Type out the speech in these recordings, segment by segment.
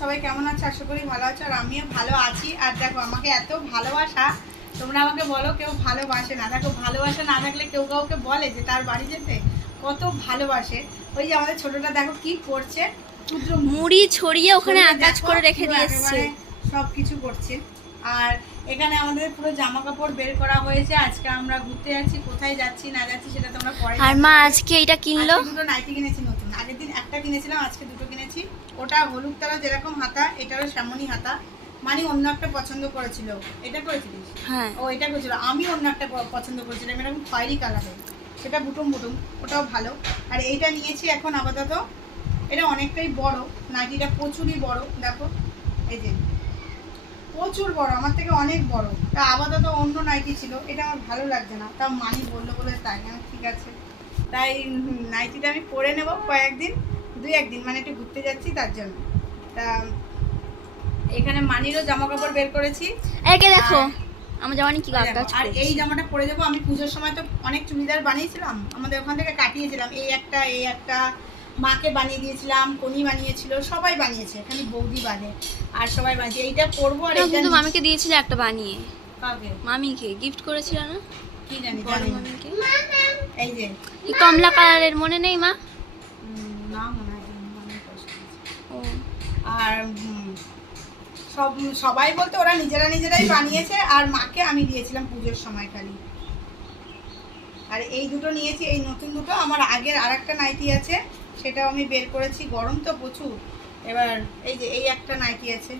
সবাই কেমন আছো? আশা করি ভালো আছো আর আমিও ভালো আছি। আর দেখো আমাকে এত ভালোবাসা তোমরা আমাকে বলো কেউ ভালোবাসে না। দেখো ভালোবাসা না থাকলে কেউ কাউকে বলে যে তার বাড়ি যেতে? কত ভালোবাসে। ওই যে আমাদের ছোটটা দেখো কি করছে? মুড়ি ছড়িয়ে ওখানে আকাশ করে রেখে দিয়েছে। সব কিছু করছে। আর এখানে আমাদের পুরো জামা কাপড় বের করা হয়েছে। আজকে আমরা ঘুরতে যাচ্ছি কোথায় যাচ্ছি না যাচ্ছি সেটা তোমরা পরে আর মা আজকে এটা কিনলো? দুটো নাইটি কিনেছি নতুন। আগের দিন একটা কিনেছিলাম আজকে দুটো কিনেছি। ওটা হলুদ তারা যেরকম হাতা এটারও শ্যামনি হাতা। মানে অন্য একটা পছন্দ করেছিল। এটা করেছিলিস? হ্যাঁ। ও এটা করেছিল। আমি অন্য একটা পছন্দ করেছিলাম। এরকম খয়েরি কালারের সেটা বুটুম বুটুম ওটাও ভালো। আর এইটা নিয়েছি এখন আপাতত। এটা অনেকটাই বড়। নাইটিটা প্রচুরই বড় দেখো। এই যে। প্রচুর বড় আমার থেকে অনেক বড়। তা আপাতত অন্য নাইটি ছিল এটা আমার ভালো লাগছে না। তা মানি বলল বলে তাই আমি ঠিক আছে। তাই নাইটিটা আমি পরে নেব কয়েকদিন দুই একদিন মানে একটু ঘুরতে যাচ্ছি তার জন্য। তা এখানে মানিরও জামা কাপড় বের করেছি। একে দেখো আমার জামানি কি আর এই জামাটা পরে যাব আমি পুজোর সময় তো অনেক চুড়িদার বানিয়েছিলাম আমাদের ওখান থেকে কাটিয়েছিলাম এই একটা এই একটা মাকে বানিয়ে দিয়েছিলাম কনি বানিয়েছিল সবাই বানিয়েছে খালি বৌদি বাদে আর সবাই বানিয়েছে। এইটা পরবো আর এইটা কিন্তু মামিকে দিয়েছিল একটা বানিয়ে। কাকে? মামিকে গিফট করেছিল না? কি জানি জানি মামিকে। এই যে। এই কমলা কালারের মনে নেই মা? না মনে হয়। ও। আর সব সবাই বলতে ওরা নিজেরা নিজেরাই বানিয়েছে আর মাকে আমি দিয়েছিলাম পুজোর সময় খালি। আর এই দুটো নিয়েছি এই নতুন দুটো আমার আগের আর একটা নাইটি আছে। সেটাও আমি বের করেছি। গরম তো প্রচুর। এবার এই যে এই একটা নাইটি আছে।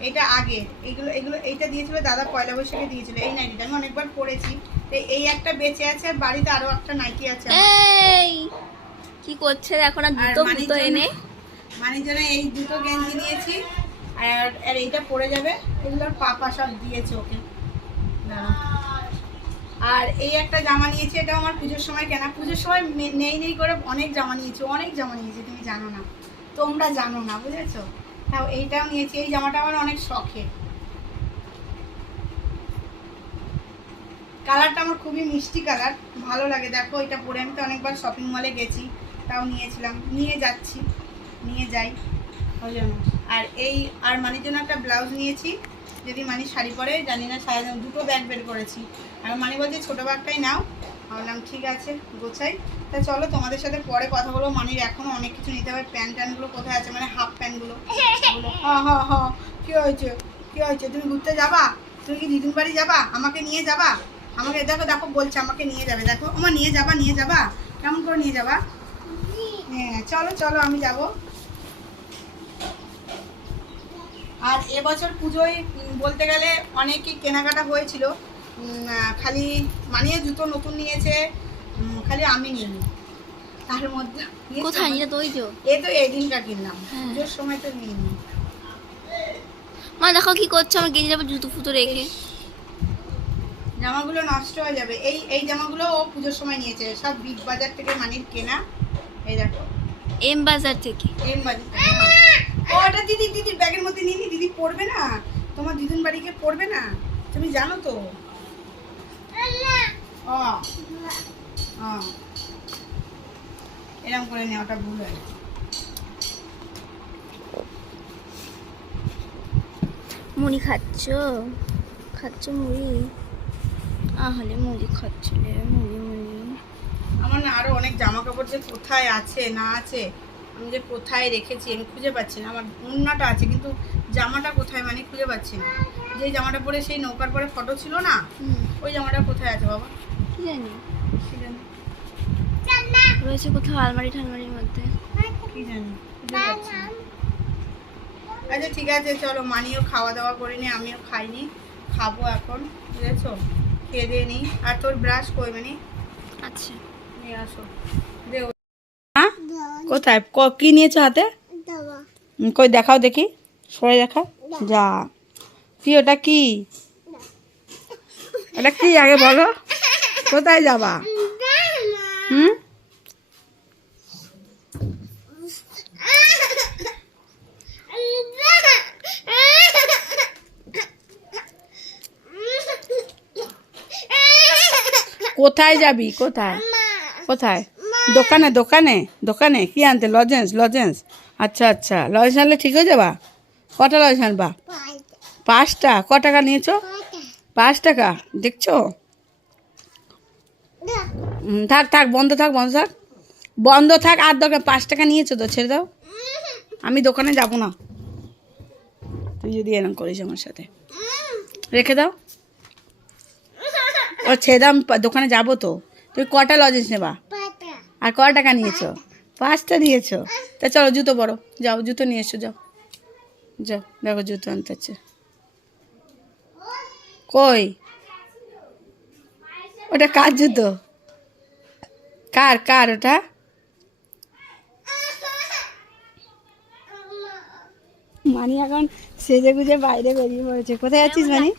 এটা আগে। এইগুলো এগুলো এইটা দিয়েছিল দাদা পয়লা বৈশাখে দিয়েছিল এই নাইটিটা আমি অনেকবার পরেছি। তো এই একটা বেঁচে আছে আর বাড়িতে আরও একটা নাইটি আছে। এই! কি করছে এখন আর দুটো জন্য- এনে। জন্য এই দুটো গেঞ্জি নিয়েছি। আর আর এইটা পরে যাবে। এগুলোর পাপা সব দিয়েছে ওকে। দাঁড়াও। আর এই একটা জামা নিয়েছি এটা আমার পুজোর সময় কেনা। পুজোর সময় মে- নেই নেই করে অনেক জামা নিয়েছি অনেক জামা নিয়েছি তুমি জানো না। তোমরা জানো না বুঝেছ? হ্যাঁ এইটাও নিয়েছি এই জামাটা আমার অনেক শখের। কালারটা আমার খুবই মিষ্টি কালার ভালো লাগে। দেখো এটা পরে আমি তো অনেকবার শপিং মলে গেছি তাও নিয়েছিলাম। নিয়ে যাচ্ছি নিয়ে যাই। ওই জন্য আর এই আর মানির জন্য একটা ব্লাউজ নিয়েছি যদি মানি শাড়ি পরে জানি না সারা দুটো ব্যাগ বের করেছি। আর মানি বলছে ছোটো ব্যাগটাই নাও। আমি বললাম ঠিক আছে গোছাই। তা চলো তোমাদের সাথে পরে কথা বলব। মানির এখনও অনেক কিছু নিতে হবে। প্যান্ট ট্যান্টগুলো কোথায় আছে? মানে হাফ প্যান্টগুলো। হ্যাঁ হ্যাঁ হ্যাঁ। কী হয়েছে? কী হয়েছে? তুমি ঘুরতে যাবা? তুমি কি দিদুন বাড়ি যাবা? আমাকে নিয়ে যাবা? আমাকে দেখো দেখো বলছে আমাকে নিয়ে যাবে। দেখো আমার নিয়ে যাবা নিয়ে যাবা? কেমন করে নিয়ে যাবা? হ্যাঁ চলো চলো আমি যাব। আর এবছর পুজোয় বলতে গেলে অনেকই কেনাকাটা হয়েছিল। খালি মানিয়ে জুতো নতুন নিয়েছে খালি আমি নিইনি। তার মধ্যে কোথায়? এটা তো ওই যে। এ তো এই দিনকার কিনলাম। হ্যাঁ। পুজোর সময় তো নিইনি। মা দেখো কি করছ? আমার গেঞ্জি যাব জুতো ফুতো রেখে। জামাগুলো নষ্ট হয়ে যাবে। এই এই জামাগুলো ও পুজোর সময় নিয়েছে। সব বিগ বাজার থেকে মানির কেনা। এই দেখো। এম বাজার থেকে। এম বাজার ওটা দিদি দিদির ব্যাগের মধ্যে নিয়ে দিদি পড়বে না। তোমার দিদুন বাড়িকে পড়বে না। তুমি জানো তো। এরকম করে নেওয়াটা ভুল হয়ে। মুড়ি খাচ্ছ? খাচ্ছ মুড়ি? আহলে মুড়ি খাচ্ছিলে মুড়ি মুড়ি। আমার না আরও অনেক জামা কাপড় যে কোথায় আছে না আছে আমি যে কোথায় রেখেছি আমি খুঁজে পাচ্ছি না। আমার উন্নাটা আছে কিন্তু জামাটা কোথায় মানে খুঁজে পাচ্ছি না। যে জামাটা পরে সেই নৌকার পরে ফটো ছিল না ওই জামাটা কোথায় আছে বাবা? কি জানি। জানি? রয়েছে কোথাও আলমারি ঠালমারির মধ্যে। কি জানি? না। আচ্ছা ঠিক আছে চলো মানিও খাওয়া দাওয়া করিনি আমিও খাইনি। খাব এখন বুঝেছ? খেয়ে দিয়ে নিই আর তোর ব্রাশ করবে নি আচ্ছা। নিয়ে আসো। দে ও- হ্যাঁ কোথায়? ক- নিয়েছো হাতে? কই দেখাও দেখি। সরে দেখা যা। কি ওটা কি? ওটা কি আগে বলো। কোথায় যাবা? হুম? কোথায় যাবি? কোথায়? কোথায়? দোকানে দোকানে দোকানে। কি আনতে? Lozenges lozenges. আচ্ছা আচ্ছা। লজেন্স আনলে ঠিক হয়ে যাবা? কটা লজেন্স আনবা? পাঁচটা। ক টাকা নিয়েছো? পাঁচ টাকা। দেখছ? থাক থাক, বন্ধ থাক বন্ধ থাক। বন্ধ থাক, আর দরকার পাঁচ টাকা নিয়েছো তো, ছেড়ে দাও। আমি দোকানে যাব না। তুই যদি এরকম করিস আমার সাথে। রেখে দাও। ও ছেড়ে দাও দোকানে যাব তো। তুই কটা লজেন্স নেবা? আর ক টাকা নিয়েছো? পাঁচটা নিয়েছো? তা চলো জুতো পরো। যাও জুতো নিয়ে এসো যাও। যাও দেখো জুতো আনতে হচ্ছে কই? ওটা কার জুতো? কার কার ওটা? মানি এখন সেজে গুজে বাইরে বেরিয়ে পড়েছে। কোথায় যাচ্ছিস মানি?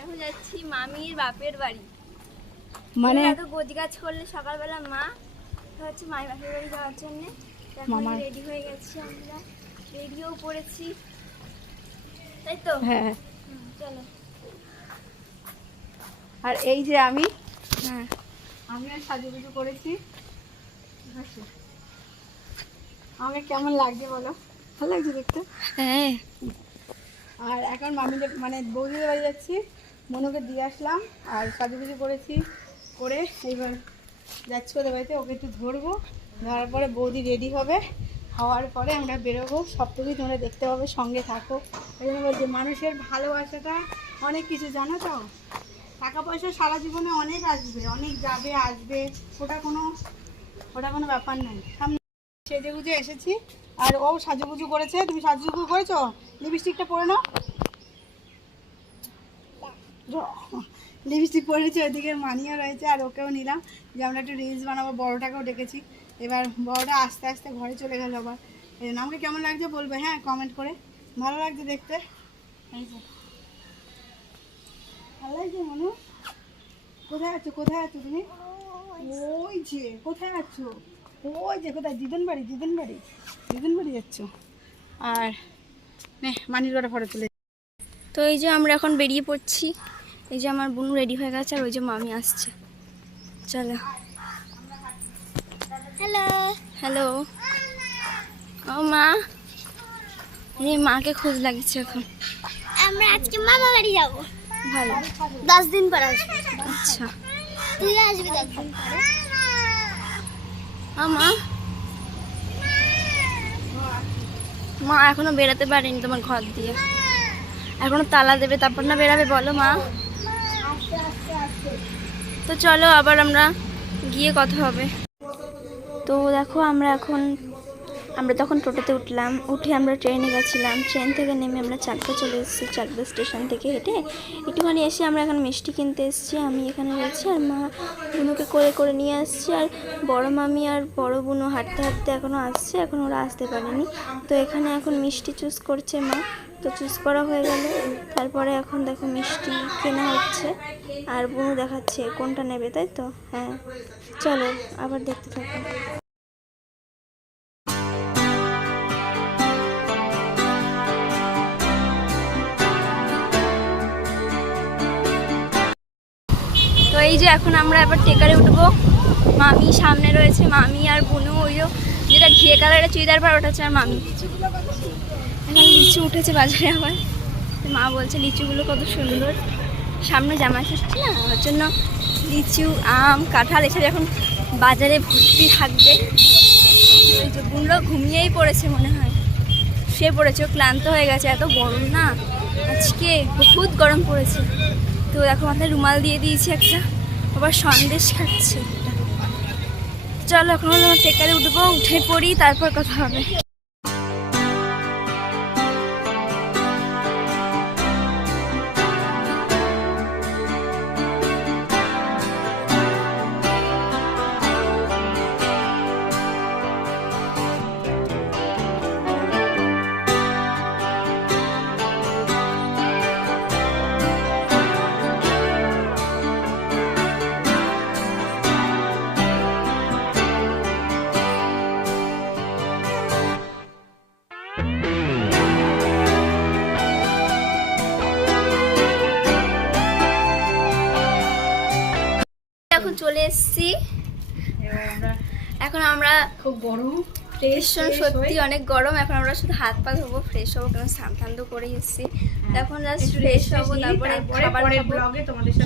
এখন যাচ্ছি মামির বাপের বাড়ি। মানে এত গোজ গাছ করলে সকালবেলা মা তো হচ্ছে মায়ের বাপের বাড়ি যাওয়ার জন্য। মামার- রেডি হয়ে গেছি আমরা। রেডিও পড়েছি। তাই তো? হ্যাঁ চলো। আর এই যে আমি হ্যাঁ। আমি আর সাজুগুজু করেছি। আমাকে কেমন লাগছে বলো? ভালো লাগছে দেখতে? হ্যাঁ। আর এখন মামিদের মানে বৌদিদের বাড়ি যাচ্ছি। মনুকে দিয়ে আসলাম। আর সাজুগুজু করেছি করে এইবার যাচ্ছি ওদের বাড়িতে ওকে একটু ধরবো। ধরার পরে বৌদি রেডি হবে। হওয়ার পরে আমরা বেরোবো। সবটুকুই তোমরা দেখতে পাবে, সঙ্গে থাকো। এই জন্য বলছি, মানুষের ভালোবাসাটা অনেক কিছু, জানো তো? টাকা পয়সা সারা জীবনে অনেক আসবে, অনেক যাবে, আসবে। ওটা কোনো ওটা কোনো ব্যাপার নাই সামনে সেজে গুজে এসেছি। আর ও সাজুগুজু করেছে। তুমি সাজুগুজু করেছ? লিপস্টিকটা পরে নাও। লিপস্টিক পরেছে, ওইদিকে মানিয়ে রয়েছে, আর ওকেও নিলাম। যে আমরা একটু রিলস বানাবো, বড়টাকেও ডেকেছি। এবার বড়টা আস্তে আস্তে ঘরে চলে গেল আবার। এই জন্য আমাকে কেমন লাগছে বলবে? হ্যাঁ কমেন্ট করে। ভালো লাগছে দেখতে? ভালো লাগছে, মনু? কোথায় আছো? কোথায় আছো তুমি? ওই যে, কোথায় আছো? ওই যে, কোথায়? দিদন বাড়ি দিদন বাড়ি। দিদন বাড়ি যাচ্ছ। আর নে, মানির গোটা ফটো তুলে তো এই যে আমরা এখন বেরিয়ে পড়ছি। এই যে আমার বোন রেডি হয়ে গেছে আর ওই যে মামি আসছে। চলো। হ্যালো হ্যালো ও মা। এই মাকে খোঁজ লাগছে এখন। আমরা আজকে মামা বাড়ি যাব। ভালো। দশ দিন পর আসব। আচ্ছা। তুই আসবি দশ দিন পরে। আ, মা। মা এখনও বেরাতে পারিনি তোমার ঘর দিয়ে। এখনও তালা দেবে তারপর না বেরাবে বলো মা। তো চলো আবার আমরা গিয়ে কথা হবে। তো দেখো আমরা এখন, আমরা তখন টোটোতে উঠলাম, উঠে আমরা ট্রেনে গেছিলাম। ট্রেন থেকে নেমে আমরা চাকদা চলে এসেছি চাকদা স্টেশন থেকে হেঁটে। একটুখানি এসে আমরা এখন মিষ্টি কিনতে এসেছি। আমি এখানে রয়েছি আর মা বুনুকে করে করে নিয়ে আসছি আর বড় মামি আর বড় বুনু হাঁটতে হাঁটতে এখনও আসছে, এখন ওরা আসতে পারেনি। তো এখানে এখন মিষ্টি চুজ করছে মা। তো চুজ করা হয়ে গেল। তারপরে এখন দেখো মিষ্টি কেনা হচ্ছে। আর বুনু দেখাচ্ছে কোনটা নেবে, তাই তো? হ্যাঁ। চলো, আবার দেখতে থাকো। তো এই যে এখন আমরা আবার টেকারে উঠবো। মামি সামনে রয়েছে, মামি আর বুনু ওই যেটা ঘিয়ে কালারের চুড়িদার পর, ওটা হচ্ছে আর মামি। লিচু উঠেছে বাজারে আবার তো মা বলছে, লিচুগুলো কত সুন্দর। সামনে জামা ষষ্ঠী না? ওর জন্য লিচু, আম, কাঁঠাল এছাড়া এখন বাজারে ভর্তি থাকবে। ওই যে বুনলো, ঘুমিয়েই পড়েছে মনে হয়। শুয়ে পড়েছে, ও ক্লান্ত হয়ে গেছে, এত গরম না? আজকে বহুত গরম পড়েছে। তো দেখো, মাথায় রুমাল দিয়ে দিয়েছি একটা। আবার সন্দেশ খাচ্ছে। চলো, এখন হলো টেকারে উঠবো, উঠে পড়ি, তারপর কথা হবে। এসেছি। এখন আমরা খুব গরম ভীষণ সত্যি অনেক গরম। এখন আমরা শুধু হাত পা ধোবো ফ্রেশ হব কারণ স্নান তো করেই এসেছি। এখন জাস্ট ফ্রেশ হব তারপরে খাবার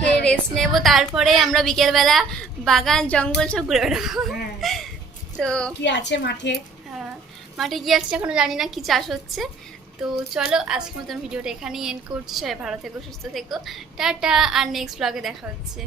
খেয়ে রেস্ট নেব তারপরে আমরা বিকেলবেলা বাগান জঙ্গল সব ঘুরে বেড়াবো। হ্যাঁ। তো কি আছে মাঠে? হ্যাঁ, মাঠে গিয়ে আসছে এখনও জানি না কি চাষ হচ্ছে। তো চলো আজকের মতন ভিডিওটা এখানেই এন্ড করছি। সবাই ভালো থেকো সুস্থ থেকো। টাটা আর নেক্সট ব্লগে দেখা হচ্ছে।